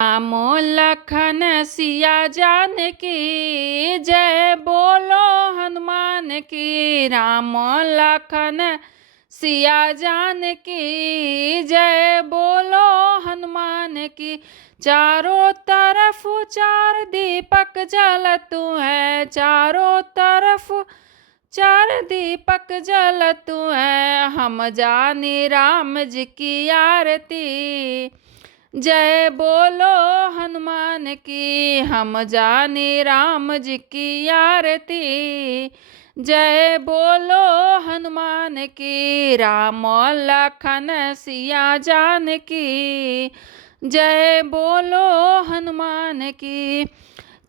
राम लखन सिया जानकी जय बोलो हनुमान की। राम लखन सिया जानकी जय बोलो हनुमान की। चारों तरफ चार दीपक जलतु है, चारों तरफ चार दीपक जलतु है। हम जानी राम जी की आरती जय बोलो हनुमान की। हम जानी राम जी की आरती जय बोलो हनुमान की। राम लखन सिया जानकी जय बोलो हनुमान की।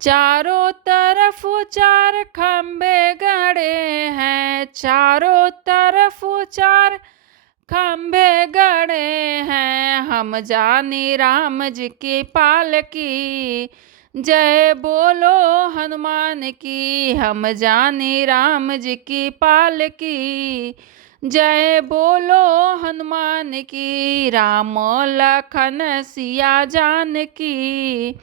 चारों तरफ चार खंबे गड़े हैं, चारों तरफ चार खंबे गड़े हैं। हम जानी राम जी की पालकी जय बोलो हनुमान की। हम जानी राम जी की पालकी जय बोलो हनुमान की। राम लखन सिया जानकी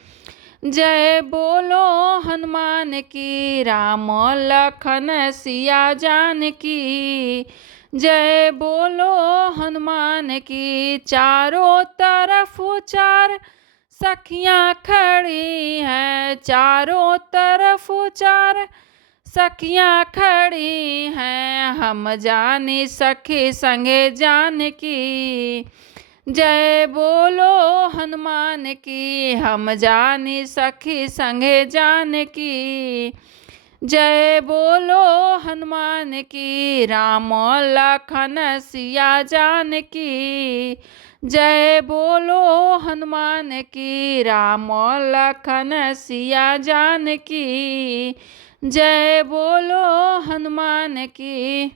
जय बोलो हनुमान की। राम लखन सिया जानकी जय बोलो हनुमान की। चारों तरफ चार सखियां खड़ी हैं, चारों तरफ चार सखियां खड़ी हैं। हम जानी सखी संगे जानकी जय बोलो हनुमान की। हम जानी सखी संगे जानकी जय बोलो हनुमान की। राम लखन सिया जानकी जय बोलो हनुमान की। राम लखन सिया जानकी जय बोलो हनुमान की।